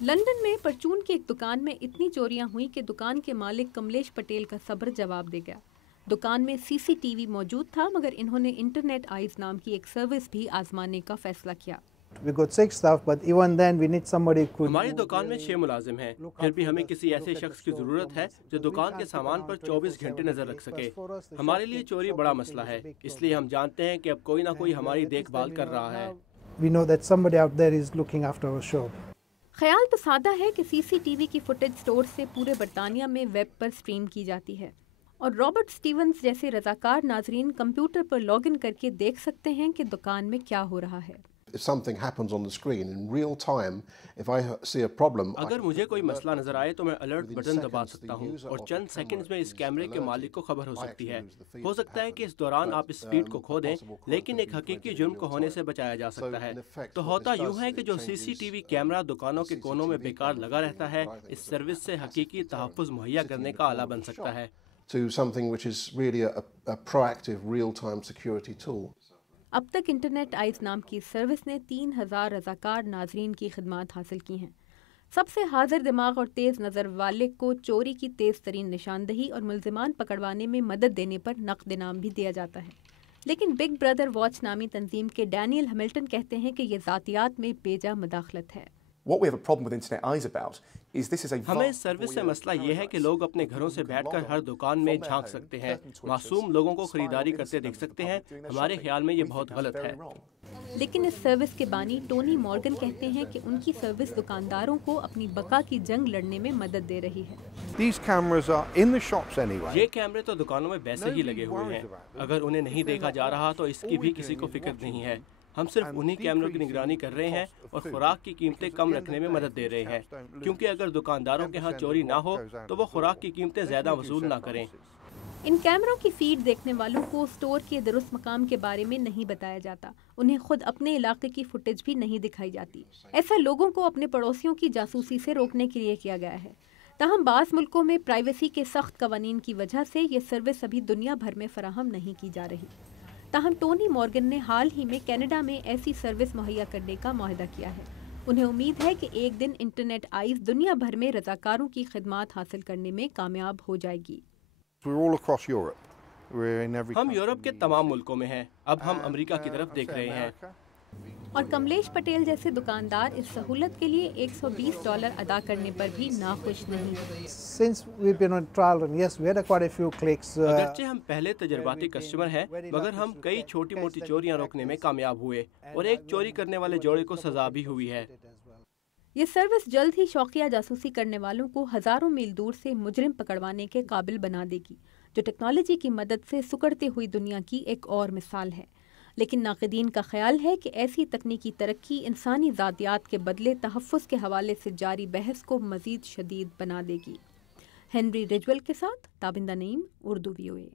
London میں پرچون کی ایک دکان میں اتنی چوریاں ہوئیں کہ دکان کے مالک کملیش پٹیل کا صبر جواب دے گیا۔ دکان میں سی سی ٹی وی موجود تھا، مگر انہوں نے انٹرنیٹ آئیز نام کی ایک سروس بھی آزمانے کا فیصلہ کیا۔ ہماری دکان میں 6 ملازم ہیں، پھر بھی ہمیں کسی ایسے شخص کی ضرورت ہے جو دکان کے سامان پر 24 گھنٹے نظر رکھ سکے۔ ہمارے لیے چوری بڑا مسئلہ ہے، اس لیے ہم جانتے ہیں کہ اب کوئی نہ کوئی ہماری دیکھ بھال کر رہا ہے۔ خیال تو سادہ ہے کہ سی سی ٹی وی کی فوٹیج سٹور سے پورے برطانیہ میں ویب پر سٹریم کی جاتی ہے، اور رابرٹ سٹیونز جیسے رضاکار ناظرین کمپیوٹر پر لاگ ان کر کے دیکھ سکتے ہیں کہ دکان میں کیا ہو رہا ہے۔ اگر مجھے کوئی مسئلہ نظر آئے تو میں الرٹ بٹن دبا سکتا ہوں اور چند سیکنڈز میں اس کیمرے کے مالک کو خبر ہو سکتی ہے۔ ہو سکتا ہے کہ اس دوران آپ اس فیڈ کو کھو دیں، لیکن ایک حقیقی جرم کو ہونے سے بچایا جا سکتا ہے۔ تو ہوتا یوں ہے کہ جو سی سی ٹی وی کیمرہ دکانوں کے کونوں میں بیکار لگا رہتا ہے، اس سروس سے حقیقی تحفظ مہیا کرنے کا آلہ بن سکتا ہے۔ اب تک انٹرنیٹ آئیز نام کی سروس نے 3000 رضاکار ناظرین کی خدمات حاصل کی ہیں۔ سب سے حاضر دماغ اور تیز نظر والے کو چوری کی تیز ترین نشاندہی اور ملزمان پکڑوانے میں مدد دینے پر نقد انعام بھی دیا جاتا ہے۔ لیکن بگ بردر واچ نامی تنظیم کے ڈینیل ہیملٹن کہتے ہیں کہ یہ ذاتیات میں بے جا مداخلت ہے۔ ہمیں اس سروس سے مسئلہ یہ ہے کہ لوگ اپنے گھروں سے بیٹھ کر ہر دکان میں جھانک سکتے ہیں، معصوم لوگوں کو خریداری کرتے دیکھ سکتے ہیں۔ ہمارے خیال میں یہ بہت غلط ہے۔ لیکن اس سروس کے بانی ٹونی مورگن کہتے ہیں کہ ان کی سروس دکانداروں کو اپنی بقا کی جنگ لڑنے میں مدد دے رہی ہے۔ یہ کیمرے تو دکانوں میں ویسے ہی لگے ہوئے ہیں، اگر انہیں نہیں دیکھا جا رہا تو اس کی بھی کسی کو فکر نہیں ہے۔ ہم صرف انہی کیمروں کی نگرانی کر رہے ہیں اور خوراک کی قیمتیں کم رکھنے میں مدد دے رہے ہیں، کیونکہ اگر دکانداروں کے ہاں چوری نہ ہو تو وہ خوراک کی قیمتیں زیادہ وصول نہ کریں۔ ان کیمروں کی فیڈ دیکھنے والوں کو سٹور کے درست مقام کے بارے میں نہیں بتایا جاتا، انہیں خود اپنے علاقے کی فوٹیج بھی نہیں دکھائی جاتی۔ ایسا لوگوں کو اپنے پڑوسیوں کی جاسوسی سے روکنے کے لیے کیا گیا ہے۔ تاہم بعض ملکوں میں پرائیویسی کے سخت قوانین کی وجہ سے یہ سروس ابھی دنیا بھر میں فراہم نہیں کی جا رہی۔ تاہم ٹونی مورگن نے حال ہی میں کینیڈا میں ایسی سروس مہیا کرنے کا معاہدہ کیا ہے۔ انہیں امید ہے کہ ایک دن انٹرنیٹ آئیز دنیا بھر میں رضاکاروں کی خدمات حاصل کرنے میں کامیاب ہو جائے گی۔ ہم یورپ کے تمام ملکوں میں ہیں، اب ہم امریکہ کی طرف دیکھ رہے ہیں۔ اور کملیش پٹیل جیسے دکاندار اس سہولت کے لیے $120 ادا کرنے پر بھی ناخوش نہیں۔ اگرچہ ہم پہلے تجرباتی کسٹمر ہیں، مگر ہم کئی چھوٹی موٹی چوریاں روکنے میں کامیاب ہوئے اور ایک چوری کرنے والے جوڑے کو سزا بھی ہوئی ہے۔ یہ سروس جلد ہی شوقیہ جاسوسی کرنے والوں کو ہزاروں میل دور سے مجرم پکڑوانے کے قابل بنا دے گی، جو ٹیکنالوجی کی مدد سے سکڑتی ہوئی دنیا کی ایک اور مثال ہے۔ لیکن ناقدین کا خیال ہے کہ ایسی تکنیکی ترقی انسانی ذاتیات کے بدلے تحفظ کے حوالے سے جاری بحث کو مزید شدید بنا دے گی۔ ہنری رجول کے ساتھ تابندہ نعیم، اردو VOA۔